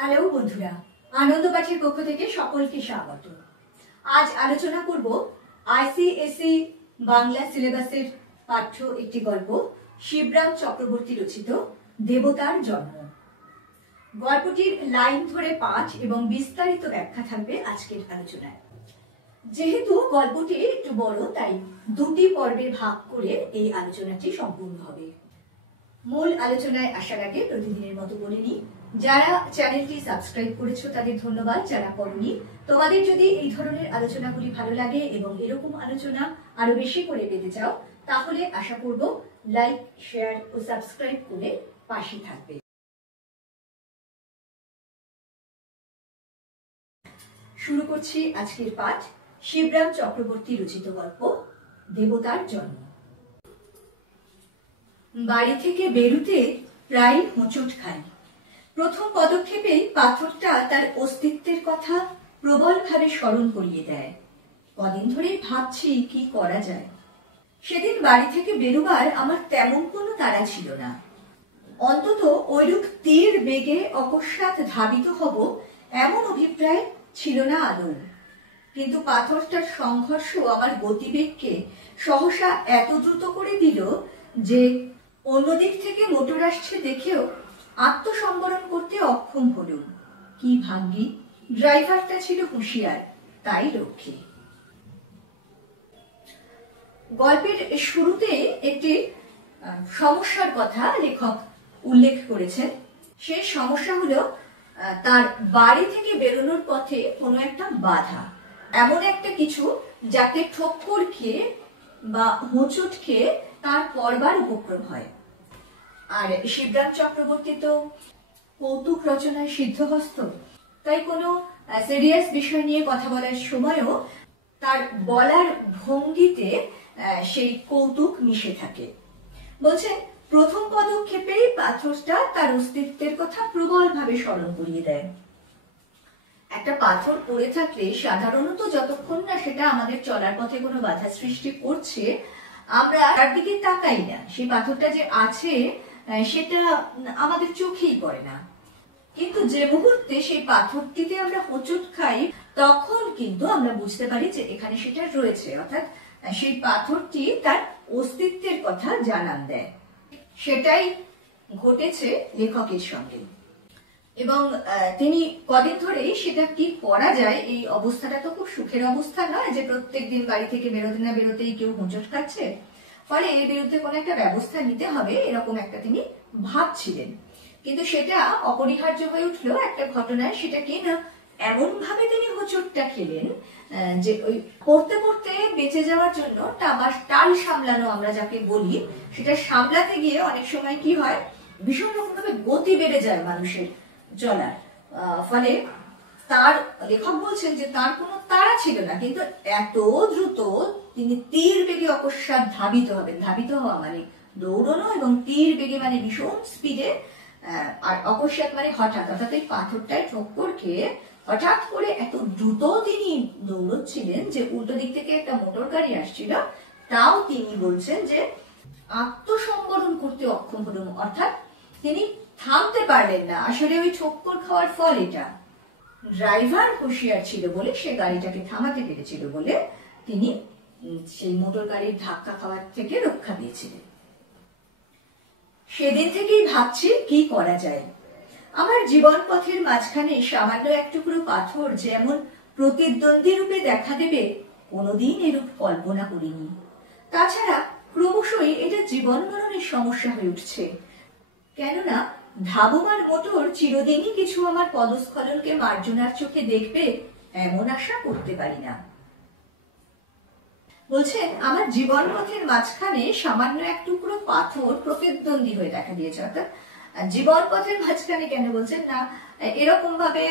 Hello বন্ধুরা, আনন্দ পাঠের পক্ষ থেকে সকলকে স্বাগত। আজ আলোচনা করব আইসিএসই বাংলা সিলেবাসের পাঠ্য একটি গল্প, শিবরাম চক্রবর্তী রচিত দেবতার জন্ম। গল্পটির লাইন ধরে পাঠ এবং বিস্তারিত ব্যাখ্যা থাকবে আজকের আলোচনায়। যেহেতু গল্পটি একটু বড়, তাই দুটি পর্বে ভাগ করে এই আলোচনাটি সম্পূর্ণ হবে। মূল আলোচনায় আসার আগে প্রতিদিনের মতো বলে নিই, যারা চ্যানেলটি সাবস্ক্রাইব করেছো তাদের ধন্যবাদ, যারা করনি তোমাদের যদি এই ধরনের আলোচনাগুলি ভালো লাগে এবং এরকম আলোচনা আরো বেশি করে পেতে চাও, তাহলে আশা করব লাইক, শেয়ার ও সাবস্ক্রাইব করে পাশে থাকবে। শুরু করছি আজকের পাঠ, শিবরাম চক্রবর্তী রচিত গল্প দেবতার জন্ম। বাড়ি থেকে বেরুতে প্রায় হোঁচট খায়। প্রথম পদক্ষেপেই পাথরটা তার অস্তিত্বের কথা প্রবলভাবে স্মরণ করিয়ে দেয়। কদিন ধরেই ভাবছি কি করা যায়। সেদিন বাড়ি থেকে বেরোবার আমার তেমন কোনো তাড়া ছিল না। অন্তত ঐরূপ তীর বেগে অকস্মাৎ ধাবিত হব এমন অভিপ্রায় ছিল না আদৌ। কিন্তু পাথরটার সংঘর্ষ আমার গতিবেগকে সহসা এত দ্রুত করে দিল যে অন্যদিক থেকে মোটর আসছে দেখেও আত্মসম্বরণ করতে অক্ষম হলুম। কি ভাগ্যি, ড্রাইভারটা ছিল হুঁশিয়ার, তাই রক্ষে। গল্পের শুরুতে একটি সমস্যার কথা লেখক উল্লেখ করেছেন। সেই সমস্যা হলো তার বাড়ি থেকে বেরোনোর পথে কোনো একটা বাধা, এমন একটা কিছু যাকে ঠক্কর খেয়ে বা হোঁচট খেয়ে তার পরবার উপক্রম হয়। আর শিবরাম চক্রবর্তী তো কৌতুক রচনায় সিদ্ধহস্ত, তাই কোনো সিরিয়াস বিষয় নিয়ে কথা বলার সময়ও তার বলার ভঙ্গিতে সেই কৌতুক মিশে থাকে। বলছেন, প্রথম পদক্ষেপেই পাথরটা তার অস্তিত্বের কথা প্রবলভাবে স্মরণ করিয়ে দেয়। একটা পাথর পড়ে থাকলে সাধারণত যতক্ষণ না সেটা আমাদের চলার পথে কোনো বাধা সৃষ্টি করছে, আমরা তার দিকে তাকাই না। সেই পাথরটা যে আছে সেটা আমাদের চোখেই পড়ে না। কিন্তু যে মুহূর্তে সেই পাথরটিতে আমরা হোঁচট খাই, তখন কিন্তু আমরা বুঝতে পারি যে এখানে সেটা রয়েছে, অর্থাৎ সেই পাথরটি তার অস্তিত্বের কথা জানান দেয়। সেটাই ঘটেছে লেখকের সঙ্গে। এবং তিনি কদিন ধরেই সেটা কি করা যায়, এই অবস্থাটা তো খুব সুখের অবস্থা নয় যে প্রত্যেকদিন বাড়ি থেকে বেরোতে না বেরোতেই কেউ হোঁচট খাচ্ছে, ফলে এর বিরুদ্ধে কোনো একটা ব্যবস্থা নিতে হবে, এরকম একটা তিনি ভাবছিলেন। কিন্তু সেটা অপরিহার্য হয়ে উঠলো একটা ঘটনায়। সেটা কি না, এমন ভাবে তিনি হোঁচটটা খেলেন যে ওই পড়তে পড়তে বেঁচে যাওয়ার জন্য টাল সামলানো আমরা যাকে বলি, সেটা সামলাতে গিয়ে অনেক সময় কি হয়, ভীষণ রকম ভাবে গতি বেড়ে যায় মানুষের চলার। ফলে তার লেখক বলছেন যে তার কোনো তাড়া ছিল না, কিন্তু এত দ্রুত তিনি তীর বেগে অকস্মাৎ ধাবিত হবেন। ধাবিত হওয়া মানে দৌড়ানো, এবং তীর বেগে মানে ভীষণ স্পিডে, আর অকস্মাৎ মানে হঠাৎ, অর্থাৎ এই পাথরটায় ঠক্কর খেয়ে হঠাৎ করে এত দ্রুত তিনি দৌড়চ্ছিলেন যে উল্টো দিক থেকে একটা মোটর গাড়ি আসছিল, তাও তিনি বলছেন যে আত্মসম্বরণ করতে অক্ষম হলেন, অর্থাৎ তিনি থামতে পারলেন না। আসলে ওই ঠক্কর খাওয়ার ফল এটা। ড্রাইভার হুঁশিয়ার ছিল বলে, সে গাড়িটাকে থামাতে পেরেছিল বলে তিনি সেই মোটর গাড়ির ধাক্কা খাওয়ার থেকে রক্ষা পেয়েছিলেন। সেদিন থেকেই ভাবছি কি করা যায়। আমার জীবন পথের মাঝখানে সামান্য এক টুকরো পাথর যেমন প্রতিদ্বন্দ্বী রূপে দেখা দেবে, কোনোদিন এরূপ কল্পনা করিনি। তাছাড়া ক্রমশই এটা জীবন মরণের সমস্যা হয়ে উঠছে। কেননা ধাবমান মোটর চিরদিনই কিছু আমার পদস্খলনকে মার্জনার চোখে দেখবে এমন আশা করতে পারি না। বলছেন, আমার জীবন পথের মাঝখানে সামান্য এক টুকরো পাথর প্রতিদ্বন্দ্বী হয়ে দেখা দিয়েছে। অর্থাৎ জীবন পথের মাঝখানে কেন বলছেন না, এরকম ভাবে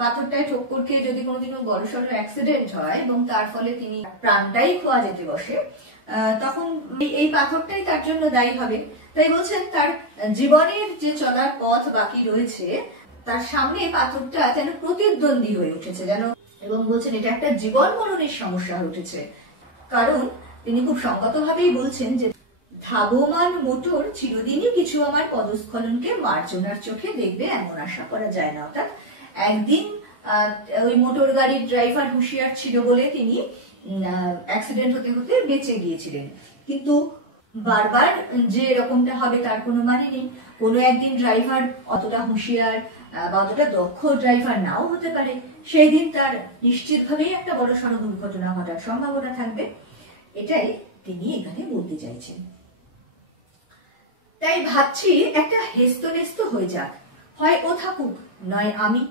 পাথরটায় ঠক্কর খেয়ে যদি কোনোদিনও বড়সড় অ্যাক্সিডেন্ট হয় এবং তার ফলে তিনি প্রাণটাই খোয়া যেতে বসে, তখন এই পাথরটাই তার জন্য দায়ী হবে। তাই বলছেন তার জীবনের যে চলার পথ বাকি রয়েছে, তার সামনে পাথরটা যেন প্রতিদ্বন্দ্বী হয়ে উঠেছে, যেন, এবং বলছেন এটা একটা জীবন মরণের সমস্যা হয়ে উঠেছে। কারণ তিনি খুব সংগতভাবেই বলছেন যে ধাবমান মোটর চিরদিনই কিছু আমার পদস্খলনকে মার্জনার চোখে দেখবে এমন আশা করা যায় না। অর্থাৎ একদিন ওই মোটর গাড়ির ড্রাইভার হুঁশিয়ার ছিল বলে তিনি অ্যাক্সিডেন্ট হতে হতে বেঁচে গিয়েছিলেন, কিন্তু বারবার যে এরকমটা হবে তার কোনো মানে নেই। কোনো একদিন ড্রাইভার অতটা হুঁশিয়ার বা অতটা দক্ষ ড্রাইভার নাও হতে পারে, সেই দিন তার নিশ্চিতভাবেই একটা বড় সড় দুর্ঘটনা ঘটার সম্ভাবনা থাকবে। এটাই তিনি এখানে বলতে চাইছেন। তাই ভাবছি একটা হেস্তনেস্ত হয়ে যাক, হয় ও থাকুক নয় আমি।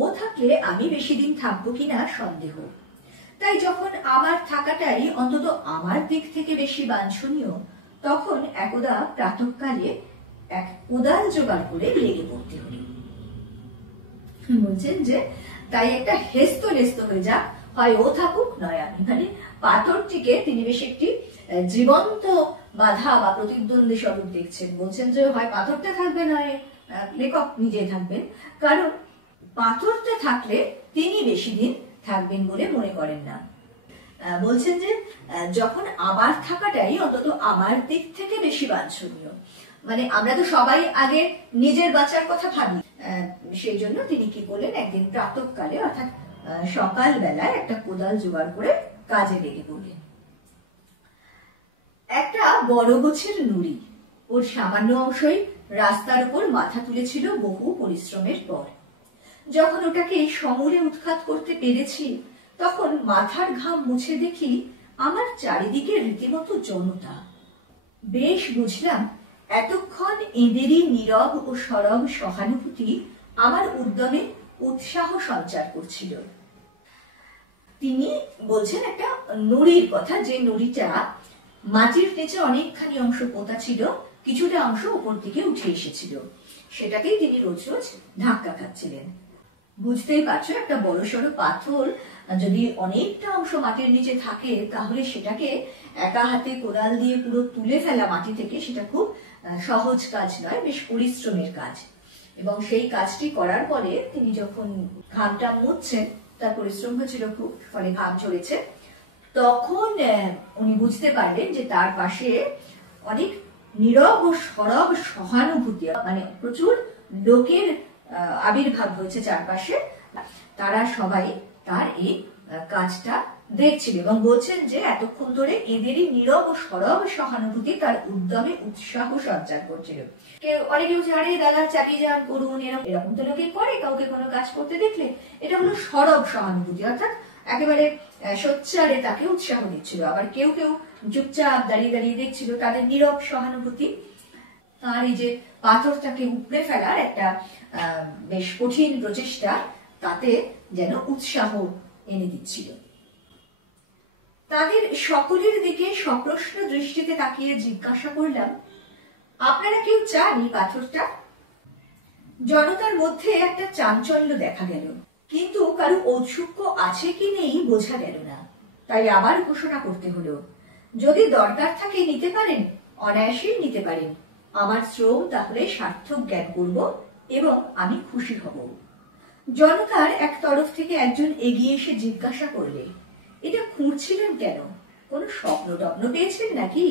ও থাকলে আমি বেশি দিন থাকবো কিনা সন্দেহ। তাই যখন আমার থাকাটাই অন্তত আমার দিক থেকে বেশি বাঞ্ছনীয়, তখন একদা প্রাতঃকালে এক কোদাল জোগাড় করে লেগে পড়তে হলো। বলছেন যে তাই একটা হেস্তনেস্ত হয়ে যাক, হয় ও থাকুক নয় আমি। মানে পাথরটিকে তিনি বেশ একটি জীবন্ত বাধা বা প্রতিদ্বন্দ্বী স্বরূপ দেখছেন। বলছেন যে হয় পাথরটা থাকবে নয় লেখক নিজে থাকবেন, কারণ পাথরটা থাকলে তিনি বেশি দিন থাকবেন বলে মনে করেন না। বলছেন যে যখন আমার থাকাটাই অন্তত আমার দিক থেকে বেশি বাঞ্ছনীয়, মানে আমরা তো সবাই আগে নিজের বাঁচার কথা ভাবি। সেই জন্য তিনি কি করলেন, একদিন প্রাতঃকালে অর্থাৎ সকাল বেলায় একটা কোদাল জোগাড় করে কাজে লেগে পড়লেন। একটা বড় গোছের নুড়ি, ওর সামান্য অংশই রাস্তার উপর মাথা তুলেছিল বহু পরিশ্রমের পর। যখন ওটাকে সমূলে উৎখাত করতে পেরেছি, তখন মাথার ঘাম মুছে দেখি আমার চারিদিকে রীতিমতো জনতা। বেশ বুঝলাম এতক্ষণ এদেরই নীরব ও সরব সহানুভূতি আমার উদ্যমে উৎসাহ সঞ্চার করছিল। তিনি বলছেন একটা নুড়ির কথা, যে নুড়িটা মাটির নিচে অনেকখানি অংশ পোতা ছিল, কিছুটা অংশ উপর দিকে উঠে এসেছিল, সেটাকেই তিনি রোজ রোজ ধাক্কা খাচ্ছিলেন। বুঝতেই পারছো, একটা বড় সড়ো পাথর যদি অনেকটা অংশ মাটির নিচে থাকে, তাহলে সেটাকে একা হাতে কোদাল দিয়ে পুরো তুলে ফেলা মাটি থেকে, সেটা খুব সহজ কাজ নয়, বেশ পরিশ্রমের কাজ। এবং সেই কাজটি করার পরে তিনি যখন ঘামটা মুছছেন, তার পরিশ্রম হয়েছিল খুব, ফলে ঘাম ঝরেছে, তখন উনি বুঝতে পারলেন যে তার পাশে অনেক নীরব ও সরব সহানুভূতি, মানে প্রচুর লোকের আবির্ভাব হয়েছে চারপাশে। তারা সবাই তার এই কাজটা দেখছিল এবং বলছেন যে এতক্ষণ ধরে এদেরই নীরব ও সরব সহানুভূতি তার উদ্যমে উৎসাহ সঞ্চার করছিল। অনেকে বলছে, আরে দাদা চালিয়ে যান, করুন, এরকম তো লোকে করে কাউকে কোনো কাজ করতে দেখলে। এটা হলো সরব সহানুভূতি, অর্থাৎ একেবারে সোচ্চারে তাকে উৎসাহ দিচ্ছিল। আবার কেউ কেউ চুপচাপ দাঁড়িয়ে দাঁড়িয়ে দেখছিল, তাদের নীরব সহানুভূতি তার এই যে পাথরটাকে উপড়ে ফেলার একটা বেশ কঠিন প্রচেষ্টা, তাতে যেন উৎসাহ এনে দিচ্ছিল। তাদের সকলের দিকে সপ্রশ্ন দৃষ্টিতে তাকিয়ে জিজ্ঞাসা করলাম, আপনারা কেউ চান এই পাথরটা? জনতার মধ্যে একটা চাঞ্চল্য দেখা গেল, কিন্তু কারো ঔৎসুক্য আছে কি নেই বোঝা গেল না। তাই আবার ঘোষণা করতে হলো, যদি দরকার থাকে নিতে পারেন, অনায়াসেই নিতে পারেন। আমার শ্রম তাহলে সার্থক জ্ঞান করব এবং আমি খুশি হব। জনতার এক তরফ থেকে একজন এগিয়ে এসে জিজ্ঞাসা করলে, এটা খুঁড়ছিলেন কেন? কোন স্বপ্ন টপ্ন পেয়েছেন নাকি?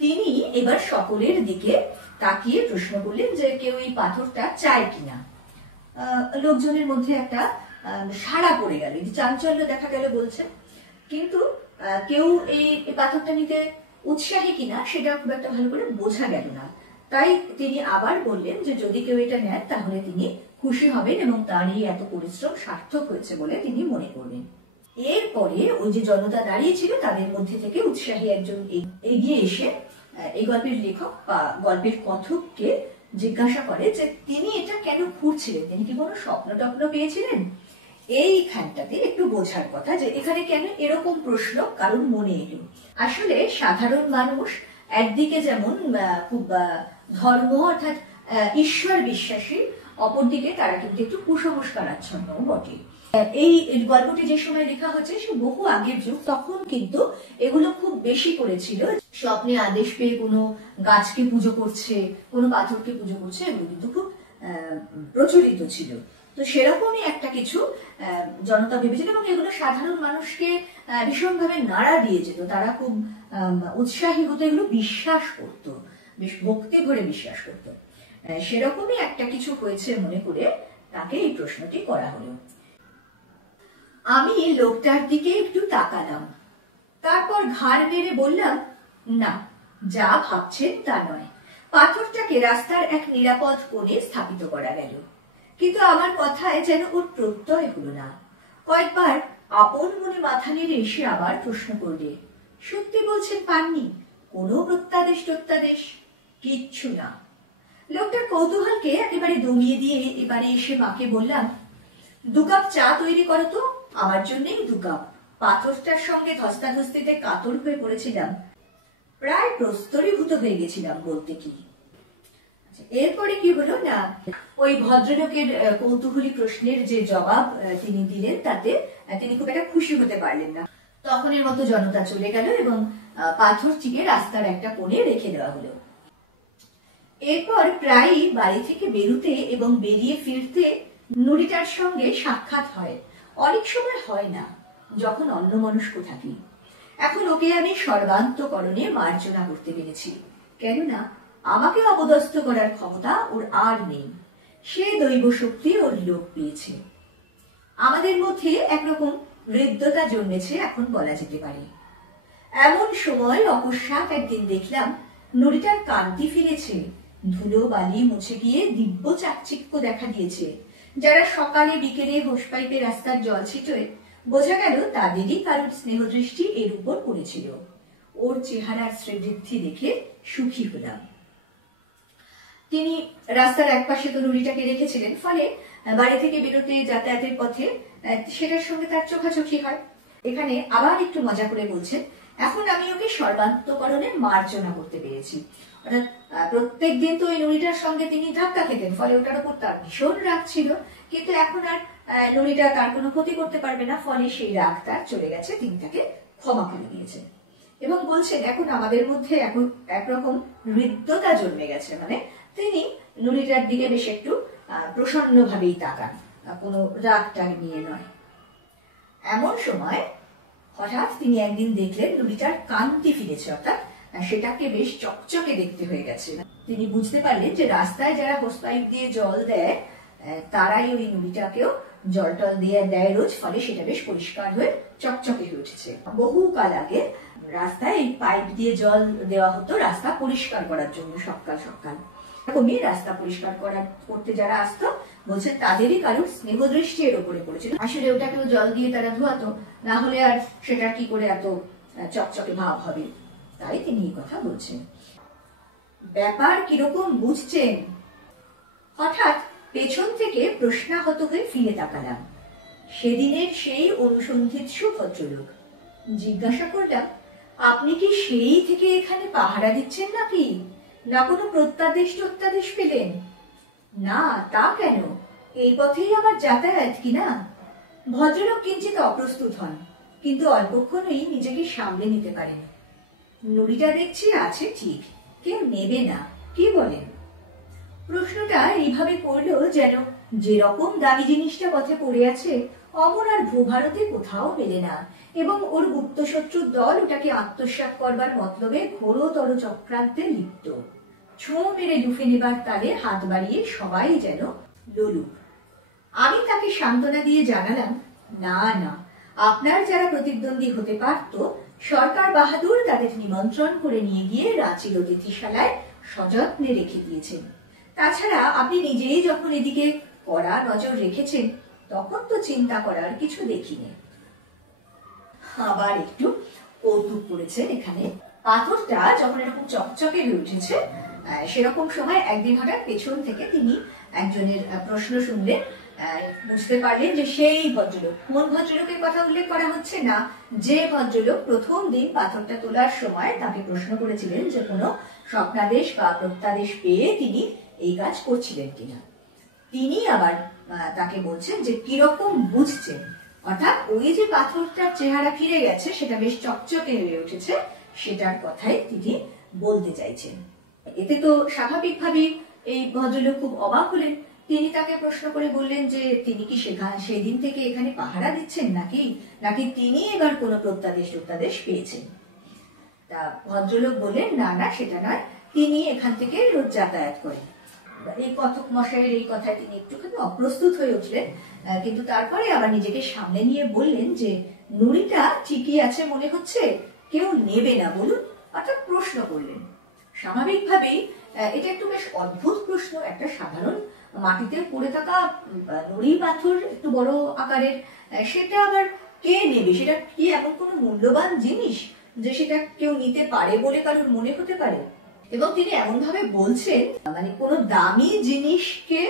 তিনি এবার সকলের দিকে তাকিয়ে প্রশ্ন করলেন যে কেউ এই পাথরটা চায় কিনা। লোকজনের মধ্যে একটা সাড়া পড়ে গেল, চাঞ্চল্য দেখা গেল বলছেন, কিন্তু কেউ এই পাথরটা নিতে উৎসাহী কিনা সেটা খুব একটা ভালো করে বোঝা গেল না। তাই তিনি আবার বললেন যে যদি কেউ এটা নেন তাহলে তিনি খুশি হবেন এবং তার এই এত পরিশ্রম সার্থক হয়েছে বলে তিনি মনে করবেন। এরপরে ওই যে জনতা দাঁড়িয়ে ছিল তাদের মধ্যে থেকে উৎসাহী একজন এগিয়ে এসে এই গল্পের লেখক বা গল্পের কথককে জিজ্ঞাসা করে যে তিনি এটা কেন খুঁড়ছিলেন, তিনি কি কোনো স্বপ্ন টপ্ন পেয়েছিলেন? এইখানটাতে একটু বোঝার কথা যে এখানে কেন এরকম প্রশ্ন কারণ মনে এলো। আসলে সাধারণ মানুষ একদিকে যেমন খুব ধর্ম অর্থাৎ ঈশ্বর বিশ্বাসী, অপরদিকে তারা কিন্তু একটু কুসংস্কারাচ্ছন্ন বটে। এই গল্পটি যে সময় লেখা হচ্ছে সে বহু আগের যুগ, তখন কিন্তু এগুলো খুব বেশি করেছিল। স্বপ্নে আদেশ পেয়ে কোনো গাছকে পুজো করছে, কোনো পাথরকে পুজো করছে, এগুলো কিন্তু খুব প্রচলিত ছিল। তো সেরকমই একটা কিছু জনতা ভেবেছিল, এবং এগুলো সাধারণ মানুষকে ভীষণভাবে নাড়া দিয়ে যেত। তারা খুব উৎসাহী হতো, এগুলো বিশ্বাস করতো, বেশ ভক্তি ভরে বিশ্বাস করতো। সেরকমই একটা কিছু হয়েছে মনে করে তাকে এই প্রশ্নটি করা হলো। আমি লোকটার দিকে একটু তাকালাম, তারপর ঘাড় নেড়ে বললাম, না, যা ভাবছেন তা নয়। পাথরটাকে রাস্তার এক নিরাপদ কোণে স্থাপিত করা গেল, কিন্তু আমার কথায় যেন ওর প্রত্যয় হলো না। কয়েকবার আপন মনে মাথা নেড়ে এসে আবার প্রশ্ন করলে, সত্যি বলছেন পাননি? কোনো প্রত্যাদেশ টত্যাদেশ? কিচ্ছু না। লোকটার কৌতূহলকে একেবারে দমিয়ে দিয়ে এবারে এসে মাকে বললাম, 2 কাপ চা তৈরি করো তো, আমার জন্যই 2 কাপ। পাথরটার সঙ্গে ধস্তাধস্তিতে কাতর হয়ে পড়েছিলাম, প্রায় প্রস্তরীভূত হয়ে গেছিলাম বলতে কি। এরপরে কি হলো না, ওই ভদ্রলোকের কৌতূহলী প্রশ্নের যে জবাব তিনি দিলেন তাতে তিনি খুব একটা খুশি হতে পারলেন না। তখনের মতো জনতা চলে গেল এবং পাথরটিকে রাস্তার একটা কোণে রেখে দেওয়া হলো। এরপর প্রায়ই বাড়ি থেকে বেরুতে এবং বেরিয়ে ফিরতে নুরিটার সঙ্গে সাক্ষাৎ হয়। অনেক সময় হয় না, যখন অন্যমনস্ক থাকি। এখন ওকে আমি সর্বান্তকরণে মার্জনা করতে পেরেছি, কেননা আমাকে অপদস্থ করার ক্ষমতা ওর আর নেই। সে দৈব শক্তি ওর লোপ পেয়েছে। আমাদের মধ্যে একরকম হৃদ্যতা জন্মেছে এখন বলা যেতে পারে। এমন সময় অকস্মাৎ একদিন দেখলাম নুরিটার কান্তি ফিরেছে। ধুলো বালি মুছে গিয়ে দিব্য চাকচিক্য দেখা দিয়েছে। যারা সকালে বিকেলে হোসপাইপে রাস্তার জল ছিটোয়, বোঝা গেল তাদেরই কারোর স্নেহদৃষ্টি এর উপর পড়েছিল। ওর চেহারার শ্রীবৃদ্ধি দেখে সুখী হলাম। তিনি রাস্তার একপাশে তো নুরিটাকে রেখেছিলেন, ফলে বাড়ি থেকে বেরোতে যাতায়াতের পথে সেটার সঙ্গে তার চোখাচোখি হয়। এখানে আবার একটু মজা করে বলছেন, এখন আমি ওকে সর্বান্তকরণে মার্জনা করতে পেরেছি। অর্থাৎ প্রত্যেক দিন তো ওই নুরিটার সঙ্গে তিনি ধাক্কা খেতেন, ফলে ওটার উপর তার ভীষণ রাগ ছিল, কিন্তু এখন আর নুরিটা তার কোনো ক্ষতি করতে পারবে না, ফলে সেই রাগ তার চলে গেছে, তিনি তাকে ক্ষমা করে দিয়েছেন। এবং বলছেন এখন আমাদের মধ্যে এখন একরকম হৃদ্যতা জন্মে গেছে, মানে তিনি নুরিটার দিকে বেশ একটু প্রসন্ন ভাবেই তাকান, কোনো রাগ টাগ নিয়ে নয়। এমন সময় হঠাৎ তিনি একদিন দেখলেন নুরিটার কান্তি ফিরেছে, অর্থাৎ সেটাকে বেশ চকচকে দেখতে হয়ে গেছে। তিনি বুঝতে পারলেন যে রাস্তায় যারা হোসপাইপ দিয়ে জল দেয় তারাই ওই নুরিটাকেও জল টল দিয়ে দেয় রোজ, ফলে সেটা বেশ পরিষ্কার হয়ে চকচকে হয়ে উঠেছে। বহু কাল আগে রাস্তায় এই পাইপ দিয়ে জল দেওয়া হতো রাস্তা পরিষ্কার করার জন্য, সকাল সকাল এরকমই রাস্তা পরিষ্কার করতে যারা আসতো, বলছেন তাদেরই কারোর স্নেহ দৃষ্টি এর উপরে পড়েছিল। আসলে ওটাকেও জল দিয়ে তারা ধোয়াতো, না হলে আর সেটা কি করে এত চকচকে ভাব হবে, তাই তিনি এই কথা বলছেন। ব্যাপার কিরকম বুঝছেন? হঠাৎ পেছন থেকে প্রশ্নাহত হয়ে ফিরে তাকালাম। সেদিনের সেই অনুসন্ধিৎসু ভদ্রলোক। জিজ্ঞাসা করলাম, আপনি কি সেই থেকে এখানে পাহারা দিচ্ছেন নাকি, না কোনো প্রত্যাদেশ টত্যাদেশ পেলেন? না, তা কেন, এই পথেই আমার যাতায়াত কিনা। ভদ্রলোক কিঞ্চিত অপ্রস্তুত হন, কিন্তু অল্পক্ষণই নিজেকে সামলে নিতে পারেন। নুরিটা দেখছি আছে ঠিক, কেউ নেবে না, কি বলেন? প্রশ্নটা এইভাবে করলো যেন যেরকম দামি জিনিসটা পথে পড়ে আছে অমর আর ভূভারতে কোথাও পেলে না, এবং ওর গুপ্তশত্রুর দল ওটাকে আত্মসাৎ করবার মতলবে ঘোরতর চক্রান্তে লিপ্ত। ছোঁ মেরে লুফে নেবার তালে হাত বাড়িয়ে সবাই যেন লোলুপ। আমি তাকে সান্ত্বনা দিয়ে জানালাম, না না, আপনার যারা প্রতিদ্বন্দ্বী হতে পারত, সরকার বাহাদুর তাদের নিমন্ত্রণ করে নিয়ে গিয়ে রাঁচির অতিথিশালায় সযত্নে রেখে দিয়েছেন। তাছাড়া আপনি নিজেই যখন এদিকে কড়া নজর রেখেছেন, তখন তো চিন্তা করার কিছু দেখিনি। আবার একটু কৌতুক করেছেন এখানে। পাথরটা যখন এরকম চকচকে হয়ে উঠেছে, সেরকম সময় একদিন হঠাৎ পেছন থেকে তিনি একজনের প্রশ্ন শুনলেন। বুঝতে পারলেন যে সেই ভদ্রলোক। কোন ভদ্রলোকের কথা উল্লেখ করা হচ্ছে না, যে ভদ্রলোক প্রথম দিন পাথরটা তোলার সময় তাকে প্রশ্ন করেছিলেন যে কোনো স্বপ্নাদেশ বা প্রত্যাদেশ পেয়ে তিনি এই কাজ করছিলেন কিনা। তিনি আবার তাকে বলছেন যে কিরকম বুঝছেন, অর্থাৎ ওই যে পাথরটার চেহারা ফিরে গেছে, সেটা বেশ চকচকে হয়ে উঠেছে, সেটার কথাই তিনি বলতে চাইছেন। এতে তো স্বাভাবিকভাবেই এই ভদ্রলোক খুব অবাক হলেন, তিনি তাকে প্রশ্ন করে বললেন যে তিনি কি সেদিন থেকে এখানে পাহারা দিচ্ছেন নাকি নাকি তিনি এবার কোনো প্রত্যাদেশ পেয়েছেন। তা ভদ্রলোক বললেন না না, সেটা নয়, তিনি এখান থেকে রোজ যাতায়াত করেন। এই কথক মশাইয়ের এই কথায় তিনি একটুখানি অপ্রস্তুত হয়ে উঠলেন, কিন্তু তারপরে আবার নিজেকে সামনে নিয়ে বললেন যে নুড়িটা ঠিকই আছে মনে হচ্ছে, কেউ নেবে না বলুন? অর্থাৎ প্রশ্ন করলেন। স্বাভাবিকভাবেই এটা একটু বেশ অদ্ভুত প্রশ্ন। একটা সাধারণ মাটিতে পড়ে থাকা নুড়ি পাথর একটু বড় আকারের, সেটা আবার কে নেবে? সেটা কি এমন কোনো মূল্যবান জিনিস যে সেটা কেউ নিতে পারে বলে কারোর মনে হতে পারে? এবং তিনি এমন ভাবে বলছেন, মানে কোনো দামি জিনিসকে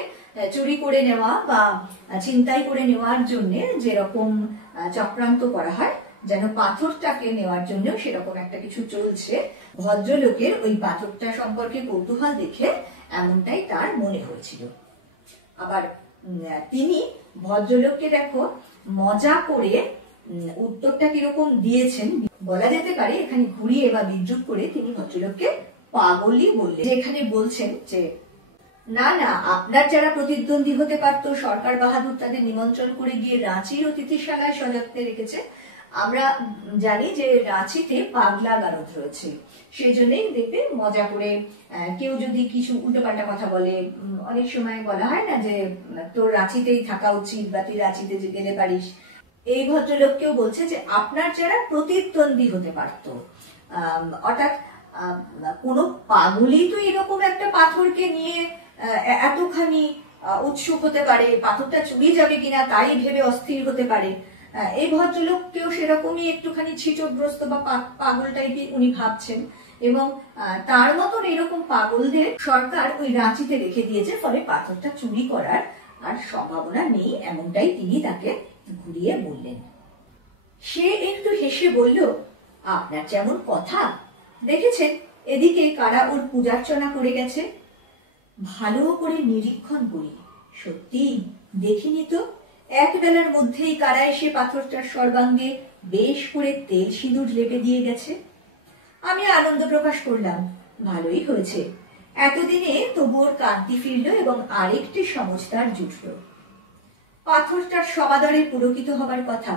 চুরি করে নেওয়া বা ছিনতাই করে নেওয়ার জন্য যেরকম চক্রান্ত করা হয়, যেন পাথরটাকে নেওয়ার জন্য সেরকম একটা কিছু চলছে। ভদ্রলোকের ওই পাথরটা সম্পর্কে কৌতূহল দেখে এমনটাই তার মনে হয়েছিল। আবার তিনি ভদ্রলোককে দেখো মজা করে উত্তরটা কিরকম দিয়েছেন বলা যেতে পারে, এখানে ঘুরিয়ে বা বিদ্রুপ করে তিনি ভদ্রলোককে পাগলই বললেন। যেখানে বলছেন যে না না, আপনার যারা প্রতিদ্বন্দ্বী হতে পারতো, সরকার বাহাদুর তাদের নিমন্ত্রণ করে গিয়ে রাঁচির অতিথিশালায় সযত্নে রেখেছে। আমরা জানি যে রাঁচিতে পাগলা গারদ রয়েছে, সেই জন্যই দেখবে মজা করে কেউ যদি কিছু উল্টোপাল্টা কথা বলে, অনেক সময় বলা হয় না যে তোর রাঁচিতেই থাকা উচিত বা তুই রাঁচিতে যে গেলে পারিস। এই ভদ্রলোককেও বলছে যে আপনার যারা প্রতিদ্বন্দ্বী হতে পারতো, অর্থাৎ কোনো পাগলই তো এরকম একটা পাথরকে নিয়ে এতখানি উৎসুক হতে পারে, পাথরটা চুরি যাবে কিনা তাই ভেবে অস্থির হতে পারে। এই ভদ্রলোককেও সেরকমই একটুখানি ছিটগ্রস্ত বা পাগল টাইপের উনি ভাবছেন, এবং তার মতন এরকম পাগলদের সরকার ওই রাঁচিতে রেখে দিয়েছে, ফলে পাথরটা চুরি করার আর সম্ভাবনা নেই, এমনটাই তিনি তাকে ঘুরিয়ে বললেন। সে একটু হেসে বলল, আপনার যেমন কথা, দেখেছেন এদিকে কারা ওর পূজার্চনা করে গেছে। ভালো করে নিরীক্ষণ করি, সত্যি দেখিনি তো, এক বেলার মধ্যেই কারা এসে পাথরটার সর্বাঙ্গে বেশ করে তেল সিঁদুর লেপে দিয়ে গেছে। আমি আনন্দ প্রকাশ করলাম, ভালোই হয়েছে, এতদিনে তবু ওর কান্তি ফিরল এবং আরেকটি সমজদার জুটল। পাথরটার সমাদরে পুলকিত হবার কথা,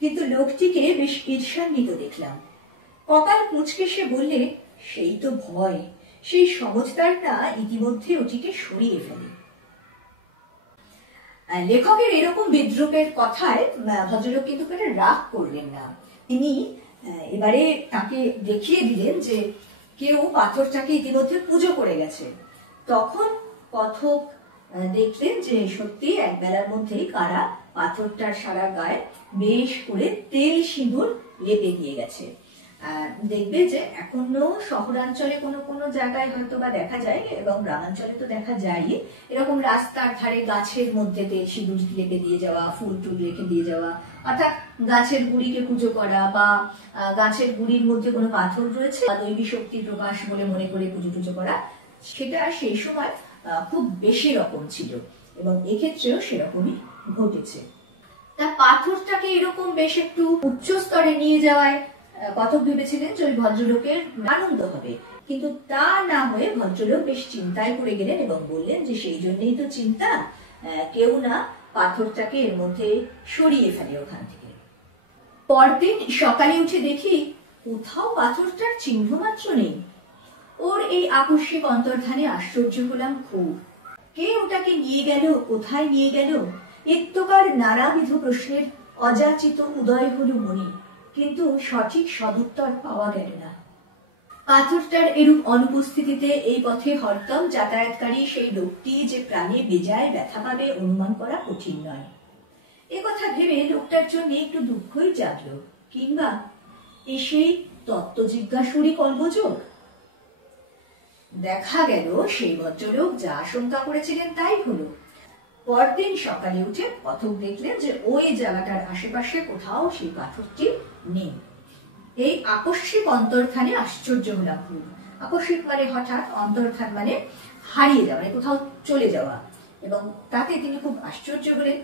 কিন্তু লোকটিকে বেশ ঈর্ষান্বিত দেখলাম। কপাল কুঁচকে সে বললে, সেই তো ভয়, সেই সমজদারটা ইতিমধ্যে ওটিকে সরিয়ে ফেলে। লেখকের এরকম বিদ্রুপের কথায় ভদ্রলোক কিন্তু রাগ করলেন না। তিনি এবারে তাকে দেখিয়ে দিলেন যে কেউ পাথরটাকে ইতিমধ্যে পুজো করে গেছে। তখন কথক দেখলেন যে সত্যি এক বেলার মধ্যেই কারা পাথরটার সারা গায়ে বেশ করে তেল সিঁদুর লেপে দিয়ে গেছে। দেখবে যে এখনো শহরাঞ্চলে কোনো কোনো জায়গায় হয়তো বা দেখা যায়, এবং গ্রামাঞ্চলে তো দেখা যায়, এরকম রাস্তার ধারে গাছের মধ্যে তেল সিঁদুর লেপে দিয়ে যাওয়া, ফুল টুল রেখে দিয়ে যাওয়া, অর্থাৎ গাছের গুড়িকে পুজো করা, বা গাছের গুড়ির মধ্যে কোনো পাথর রয়েছে বা দৈবী শক্তির প্রকাশ বলে মনে করে পুজো টুজো করা, সেটা সেই সময় খুব বেশি রকম ছিল, এবং এক্ষেত্রেও সেরকমই ঘটেছে। তা পাথরটাকে এরকম বেশ একটু উচ্চ স্তরে নিয়ে যাওয়ায় কথক ভেবেছিলেন যে ওই ভদ্রলোকের আনন্দ হবে, কিন্তু তা না হয়ে ভদ্রলোক বেশ চিন্তায় পড়ে গেলেন এবং বললেন যে সেই জন্যই তো চিন্তা, কেউ না পাথরটাকে এর মধ্যে সরিয়ে ফেলে ওখান থেকে। পরদিন সকালে উঠে দেখি কোথাও পাথরটার চিহ্ন মাত্র নেই। ওর এই আকস্মিক অন্তর্ধানে আশ্চর্য হলাম খুব। কে ওটাকে নিয়ে গেল, কোথায় নিয়ে গেল, ইত্যকার নানাবিধ প্রশ্নের অযাচিত উদয় হল মনে, কিন্তু সঠিক সদুত্তর পাওয়া গেল না। পাথরটার এরূপ অনুপস্থিতিতে এই পথে হরদম যাতায়াতকারী সেই লোকটি যে প্রাণে বেজায় ব্যথা পাবে অনুমান করা কঠিন নয়। এ কথা ভেবে লোকটার জন্য একটু দুঃখই জাগল, কিংবা এসেই তত্ত্ব জিজ্ঞাসুরই কর্মযোগ। দেখা গেল সেই ভদ্রলোক যা আশঙ্কা করেছিলেন তাই হলো। পরদিন সকালে উঠে কথক দেখলেন যে ওই জায়গাটার আশেপাশে কোথাও সেই পাথরটি নেই। এই আকস্মিক অন্তর্ধানে আশ্চর্য হলাম খুব। আকস্মিক মানে হঠাৎ, অন্তর্ধান মানে হারিয়ে যাওয়া, মানে কোথাও চলে যাওয়া, এবং তাতে তিনি খুব আশ্চর্য হলেন।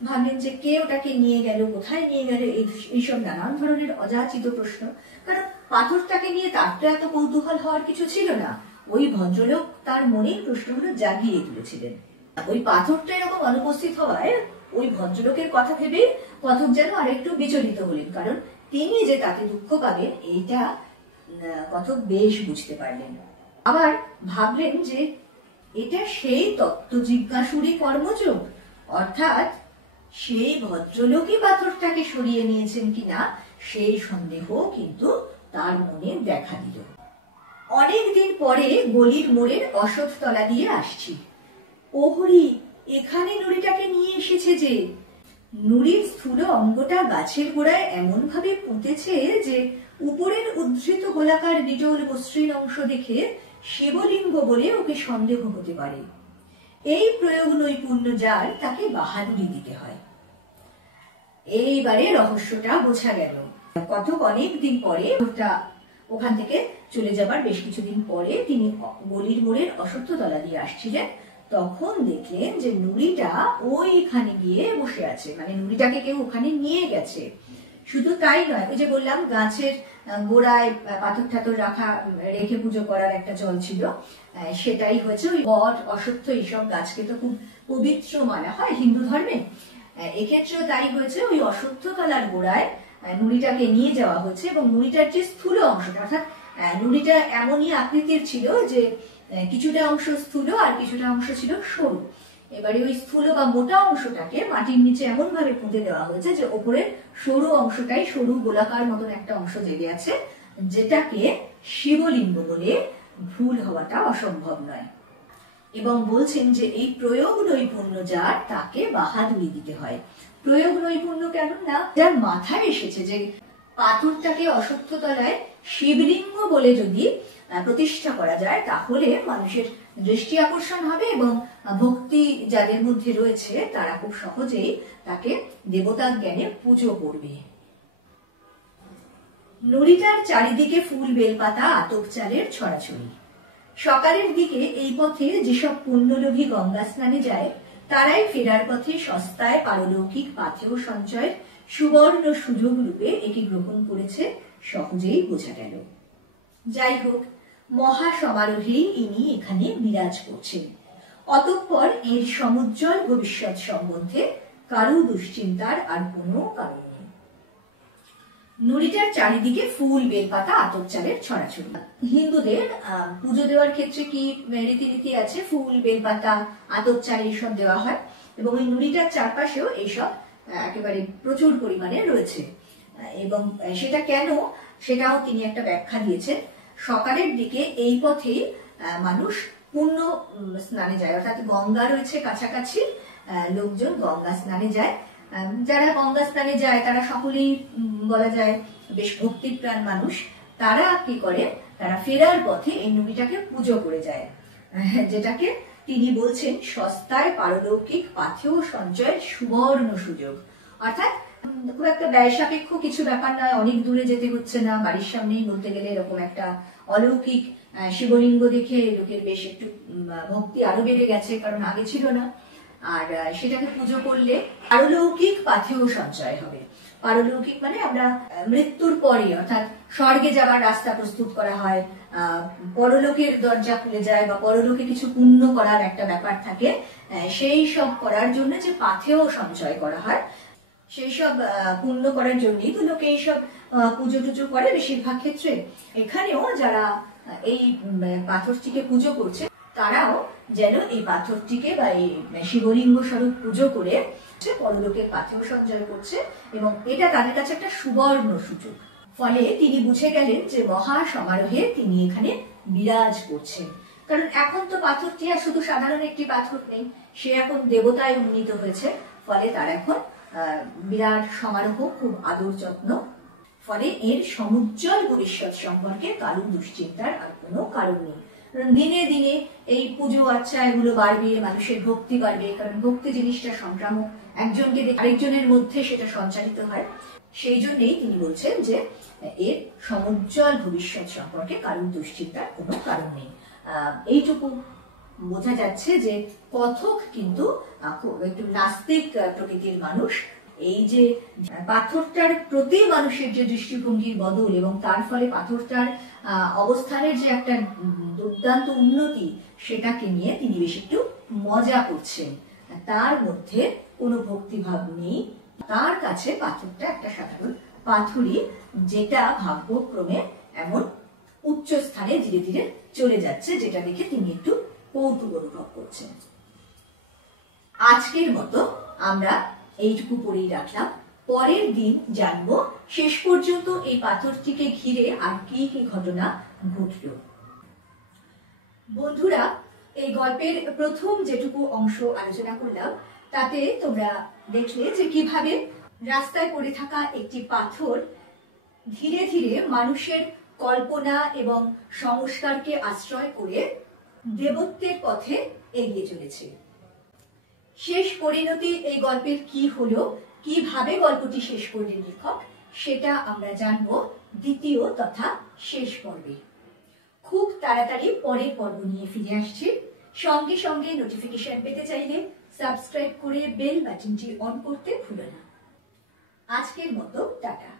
ভাবলেন যে কে ওটাকে নিয়ে গেল, কোথায় নিয়ে গেল, এইসব নানান ধরনের অযাচিত প্রশ্ন। কারণ পাথরটাকে নিয়ে তার তো এত কৌতূহল হওয়ার কিছু ছিল না, ওই ভদ্রলোক তার মনে প্রশ্নগুলো জাগিয়ে তুলেছিলেন। ওই পাথরটা এরকম অনুপস্থিত হওয়ায় ওই ভদ্রলোকের কথা ভেবে কথক যেন আরেকটু বিচলিত হলেন, কারণ তিনি যে তাতে দুঃখ পাবেন এইটা কথক বেশ বুঝতে পারলেন। আবার ভাবলেন যে এটা সেই তত্ত্ব জিজ্ঞাসুরই কর্মযোগ, অর্থাৎ সেই ভদ্রলোকই পাথরটাকে সরিয়ে নিয়েছেন কিনা সেই সন্দেহ কিন্তু তার মনে দেখা দিল। অনেকদিন পরে গলির মোড়ের অশ্বত্থতলা দিয়ে আসছি। ওহরি, এখানে নুড়িটাকে নিয়ে এসেছে যে। নুড়ির স্থূল অঙ্গটা গাছের গোড়ায় এমন ভাবে পুঁতেছে যে উপরের উদ্ধৃত গোলাকার বিজল মসৃণ অংশ দেখে শিবলিঙ্গ বলে ওকে সন্দেহ হতে পারে। এই প্রয়োগ নৈপুণ্য যার, তাকে বাহাদুরি দিতে হয়। এইবারে রহস্যটা বোঝা গেল। কথক অনেক দিন পরে ওখান থেকে চলে যাবার বেশ কিছুদিন পরে তিনি গলির মোড়ের অশ্বত্থতলা দিয়ে আসছিলেন। তখন দেখলেন যে নুড়িটা ওইখানে গিয়ে বসে আছে, মানে নুড়িটাকে কেউ ওখানে নিয়ে গেছে। শুধু তাই নয়, ওই যে বললাম গাছের গোড়ায় পাথর ঠাথর রেখে পুজো করার একটা জল ছিল, সেটাই হয়েছে। ওই বট, অশ্বত্থ এইসব গাছকে তো খুব পবিত্র মানা হয় হিন্দু ধর্মে, এক্ষেত্রেও তাই হয়েছে। ওই অশ্বত্থতলার গোড়ায় নুড়িটাকে নিয়ে যাওয়া হয়েছে এবং নুড়িটার যে স্থূল অংশটা, অর্থাৎ নুড়িটা এমনই আকৃতির ছিল যে কিছুটা অংশ স্থূল আর কিছুটা অংশ ছিল সরু। এবারে ওই স্থূল বা মোটা অংশটাকে মাটির নিচে এমন ভাবে পুঁতে দেওয়া হয়েছে যে ওপরের সরু অংশটাই সরু গোলাকার মতন একটা অংশ জেগে আছে, যেটাকে শিবলিঙ্গ বলে ভুল হওয়াটা অসম্ভব নয়। এবং বলছেন যে এই প্রয়োগ নৈপুণ্য যার, তাকে বাহাদুরি দিতে হয়। প্রয়োগ নৈপুণ্য কেন না, যার মাথায় এসেছে যে পাথরটাকে অশ্বত্থতলায় শিবলিঙ্গ বলে যদি প্রতিষ্ঠা করা যায় তাহলে মানুষের দৃষ্টি আকর্ষণ হবে এবং ভক্তি যাদের মধ্যে রয়েছে তারা খুব সহজেই তাকে দেবতা জ্ঞানে পুজো করবে। নুড়িটার চারিদিকে ফুল, বেলপাতা, আতপ চালের ছড়াছড়ি। সকালের দিকে এই পথে যেসব পুণ্যলোভী গঙ্গা স্নানে যায় তারাই ফেরার পথে সস্তায় পারলৌকিক পাথেয় সঞ্চয়ের সুবর্ণ সুযোগ রূপে একে গ্রহণ করেছে, সহজেই বোঝা গেল। যাই হোক, মহা সমারোহেই ইনি এখানে বিরাজ করছেন। অতঃপর এর সমুজ্জ্বল ভবিষ্যৎ সম্বন্ধে কারো দুশ্চিন্তার আর কোনো কারণ নেই। নুড়িটার চারিদিকে ফুল, বেলপাতা, আতপ চালের ছড়াছড়ি। হিন্দুদের পুজো দেওয়ার ক্ষেত্রে কি রীতিনীতি আছে, ফুল, বেলপাতা, আতপ চাল এইসব দেওয়া হয় এবং ওই নুড়িটার চারপাশেও এইসব একেবারে প্রচুর পরিমাণে রয়েছে। এবং সেটা কেন, সেটাও তিনি একটা ব্যাখ্যা দিয়েছেন। সকালের দিকে এই পথেই মানুষ পুণ্য স্নানে যায়, অর্থাৎ গঙ্গা রয়েছে কাছাকাছি, লোকজন গঙ্গা স্নানে যায়। যারা গঙ্গা স্নানে যায় তারা সকলেই বলা যায় বেশ ভক্তিপ্রাণ মানুষ। তারা কি করে, তারা ফেরার পথে এই নুড়িটাকে পুজো করে যায়, যেটাকে তিনি বলছেন সস্তায় পারলৌকিক পাথেয় সঞ্চয়ের সুবর্ণ সুযোগ। অর্থাৎ খুব একটা ব্যয় সাপেক্ষ কিছু ব্যাপার নয়, অনেক দূরে যেতে হচ্ছে না, বাড়ির সামনেই বলতে গেলে এরকম একটা অলৌকিক শিবলিঙ্গ দেখে লোকের বেশ একটু ভক্তি আরো বেড়ে গেছে, কারণ আগে ছিল না। আর সেটাকে পুজো করলে পারলৌকিক পাথেয় সঞ্চয় হবে। পারলৌকিক মানে আমরা মৃত্যুর পরে, অর্থাৎ স্বর্গে যাবার রাস্তা প্রস্তুত করা হয়, পরলোকের দরজা খুলে যায় বা পরলোকে কিছু পুণ্য করার একটা ব্যাপার থাকে, সেই সব করার জন্য যে পাথেয় সঞ্চয় করা হয়, সেই সব পুণ্য করার জন্যই তো লোকে এইসব পুজো টুজো করে বেশিরভাগ ক্ষেত্রে। এখানেও যারা এই পাথরটিকে পুজো করছে তারাও যেন এই পাথরটিকে বা এই শিবলিঙ্গ স্বরূপ পুজো করে পরলোকের পাথেয় সঞ্চয় করছে এবং এটা তাদের কাছে একটা সুবর্ণ সুযোগ। ফলে তিনি বুঝে গেলেন যে মহা সমারোহে তিনি এখানে বিরাজ করছেন, কারণ এখন তো পাথরটি আর শুধু সাধারণ একটি পাথর নেই, সে এখন দেবতায় উন্নীত হয়েছে। ফলে তার এখন বিরাট সমারোহ, খুব আদর যত্ন। ফলে এর সমুজ্জ্বল ভবিষ্যৎ সম্পর্কে কারো দুশ্চিন্তার আর কোনো কারণ নেই। দিনে দিনে এই পুজো আচ্ছা এগুলো বাড়বে, মানুষের ভক্তি বাড়বে, কারণ ভক্তি জিনিসটা সংক্রামক, একজনকে আরেকজনের মধ্যে সেটা সঞ্চারিত হয়। সেই জন্যই তিনি বলছেন যে এর সমুজ্জ্বল ভবিষ্যৎ সম্পর্কে কারোর দুশ্চিন্তার কোনো কারণ নেই। এইটুকু বোঝা যাচ্ছে যে কথক কিন্তু একটু নাস্তিক প্রকৃতির মানুষ। এই যে পাথরটার প্রতি মানুষের যে দৃষ্টিভঙ্গির বদল এবং তার ফলে পাথরটার অবস্থানের যে একটা দুর্দান্ত উন্নতি, সেটাকে নিয়ে তিনি বেশ একটু মজা করছেন। তার মধ্যে কোনো ভক্তিভাব নেই। তার কাছে পাথরটা একটা সাধারণ পাথরই, যেটা ভাগ্যক্রমে এমন উচ্চ স্থানে ধীরে ধীরে চলে যাচ্ছে, যেটা দেখে তিনি একটু কৌতুক অনুভব করছেন। আজকের মতো আমরা এইটুকু পড়েই রাখলাম। পরের দিন জানবো শেষ পর্যন্ত এই পাথরটিকে ঘিরে আর কি কি ঘটনা ঘটল। বন্ধুরা, এই গল্পের প্রথম যেটুকু অংশ আলোচনা করলাম তাতে তোমরা দেখলে যে কিভাবে রাস্তায় পড়ে থাকা একটি পাথর ধীরে ধীরে মানুষের কল্পনা এবং সংস্কারকে আশ্রয় করে দেবত্বের পথে এগিয়ে চলেছে। শেষ পরিণতি এই গল্পের কি হলো, কিভাবে গল্পটি শেষ করলেন লেখক, সেটা আমরা জানবো দ্বিতীয় তথা শেষ পর্বে। খুব তাড়াতাড়ি পরের পর্ব নিয়ে ফিরে আসছি। সঙ্গে সঙ্গে নোটিফিকেশন পেতে চাইলে সাবস্ক্রাইব করে বেল বাটনটি অন করতে ভুলো না। আজকের মতো টাটা।